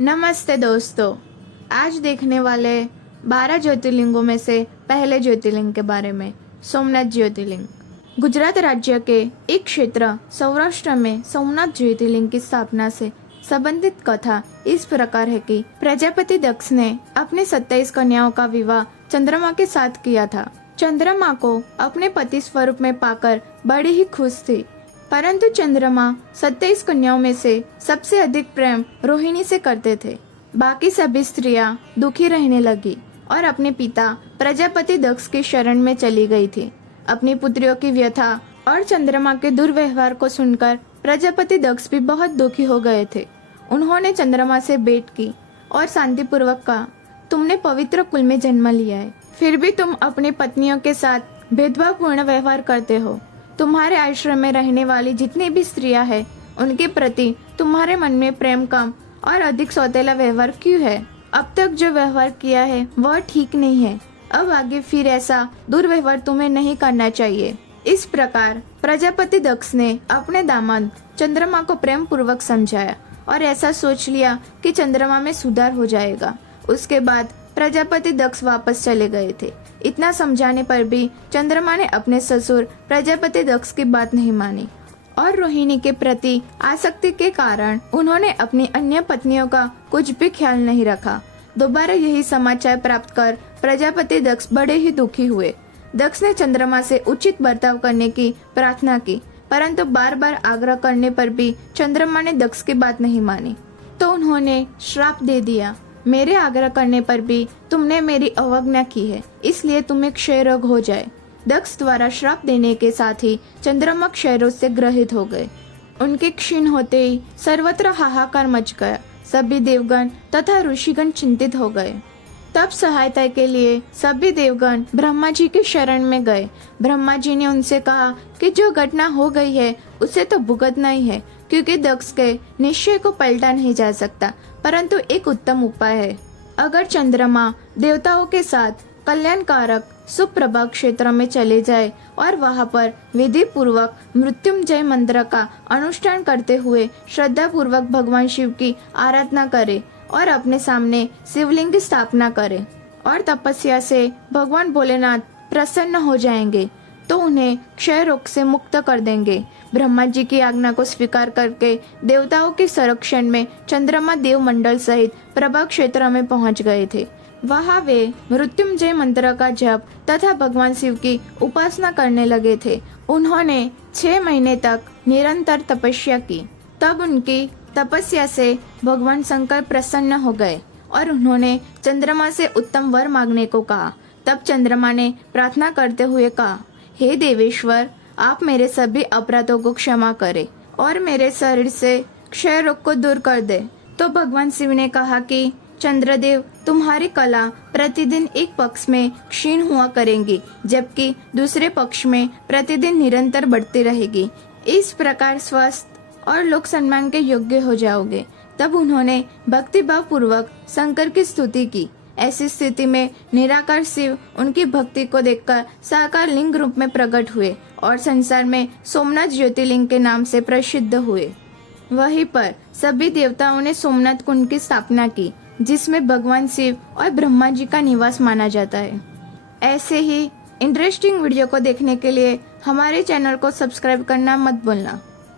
नमस्ते दोस्तों, आज देखने वाले 12 ज्योतिर्लिंगों में से पहले ज्योतिर्लिंग के बारे में। सोमनाथ ज्योतिर्लिंग गुजरात राज्य के एक क्षेत्र सौराष्ट्र में सोमनाथ ज्योतिर्लिंग की स्थापना से संबंधित कथा इस प्रकार है कि प्रजापति दक्ष ने अपने 27 कन्याओं का विवाह चंद्रमा के साथ किया था। चंद्रमा को अपने पति स्वरूप में पाकर बड़ी ही खुश थी, परंतु चंद्रमा 27 कन्याओं में से सबसे अधिक प्रेम रोहिणी से करते थे। बाकी सभी स्त्रियां दुखी रहने लगी और अपने पिता प्रजापति दक्ष की शरण में चली गई थी। अपनी पुत्रियों की व्यथा और चंद्रमा के दुर्व्यवहार को सुनकर प्रजापति दक्ष भी बहुत दुखी हो गए थे। उन्होंने चंद्रमा से भेंट की और शांतिपूर्वक कहा, तुमने पवित्र कुल में जन्म लिया है, फिर भी तुम अपनी पत्नियों के साथ भेदभावपूर्ण व्यवहार करते हो। तुम्हारे आश्रम में रहने वाली जितनी भी स्त्रियां हैं, उनके प्रति तुम्हारे मन में प्रेम कम और अधिक सौतेला व्यवहार क्यों है? अब तक जो व्यवहार किया है वह ठीक नहीं है। अब आगे फिर ऐसा दुर्व्यवहार तुम्हें नहीं करना चाहिए। इस प्रकार प्रजापति दक्ष ने अपने दामाद चंद्रमा को प्रेम पूर्वक समझाया और ऐसा सोच लिया कि चंद्रमा में सुधार हो जाएगा। उसके बाद प्रजापति दक्ष वापस चले गए थे। इतना समझाने पर भी चंद्रमा ने अपने ससुर प्रजापति दक्ष की बात नहीं मानी और रोहिणी के प्रति आसक्ति के कारण उन्होंने अपनी अन्य पत्नियों का कुछ भी ख्याल नहीं रखा। दोबारा यही समाचार प्राप्त कर प्रजापति दक्ष बड़े ही दुखी हुए। दक्ष ने चंद्रमा से उचित बर्ताव करने की प्रार्थना की, परंतु बार बार आग्रह करने पर भी चंद्रमा ने दक्ष की बात नहीं मानी, तो उन्होंने श्राप दे दिया। मेरे आग्रह करने पर भी तुमने मेरी अवज्ञा की है, इसलिए तुम्हें क्षय रोग हो जाए। दक्ष द्वारा श्राप देने के साथ ही चंद्रमा क्षय रोग से ग्रसित हो गए। उनके क्षीण होते ही सर्वत्र हाहाकार मच गया। सभी देवगण तथा ऋषिगण चिंतित हो गए। तब सहायता के लिए सभी देवगण ब्रह्मा जी की शरण में गए। ब्रह्मा जी ने उनसे कहा कि जो घटना हो गई है उसे तो भुगतना ही है, क्योंकि दक्ष के निश्चय को पलटा नहीं जा सकता, परंतु एक उत्तम उपाय है। अगर चंद्रमा देवताओं के साथ कल्याणकारक सुप्रभा क्षेत्र में चले जाए और वहां पर विधि पूर्वक मृत्युंजय मंत्र का अनुष्ठान करते हुए श्रद्धा पूर्वक भगवान शिव की आराधना करे और अपने सामने शिवलिंग की स्थापना करे और तपस्या से भगवान भोलेनाथ प्रसन्न हो जाएंगे, तो उन्हें क्षय रोग से मुक्त कर देंगे। ब्रह्मा जी की आज्ञा को स्वीकार करके देवताओं के संरक्षण में चंद्रमा देव मंडल सहित प्रभा क्षेत्र में पहुंच गए थे। वहां वे मृत्युंजय मंत्र का जप तथा भगवान शिव की उपासना करने लगे थे। उन्होंने 6 महीने तक निरंतर तपस्या की। तब उनकी तपस्या से भगवान शंकर प्रसन्न हो गए और उन्होंने चंद्रमा से उत्तम वर मांगने को कहा। तब चंद्रमा ने प्रार्थना करते हुए कहा, हे देवेश्वर, आप मेरे सभी अपराधों को क्षमा करें और मेरे शरीर से क्षय रोग को दूर कर दे। तो भगवान शिव ने कहा कि चंद्रदेव, तुम्हारी कला प्रतिदिन एक पक्ष में क्षीण हुआ करेंगी, जबकि दूसरे पक्ष में प्रतिदिन निरंतर बढ़ती रहेगी। इस प्रकार स्वस्थ और लोक सम्मान के योग्य हो जाओगे। तब उन्होंने भक्तिभाव पूर्वक शंकर की स्तुति की। ऐसी स्थिति में निराकार शिव उनकी भक्ति को देखकर साकार लिंग रूप में प्रकट हुए और संसार में सोमनाथ ज्योतिर्लिंग के नाम से प्रसिद्ध हुए। वहीं पर सभी देवताओं ने सोमनाथ कुंड की स्थापना की, जिसमें भगवान शिव और ब्रह्मा जी का निवास माना जाता है। ऐसे ही इंटरेस्टिंग वीडियो को देखने के लिए हमारे चैनल को सब्सक्राइब करना मत भूलना।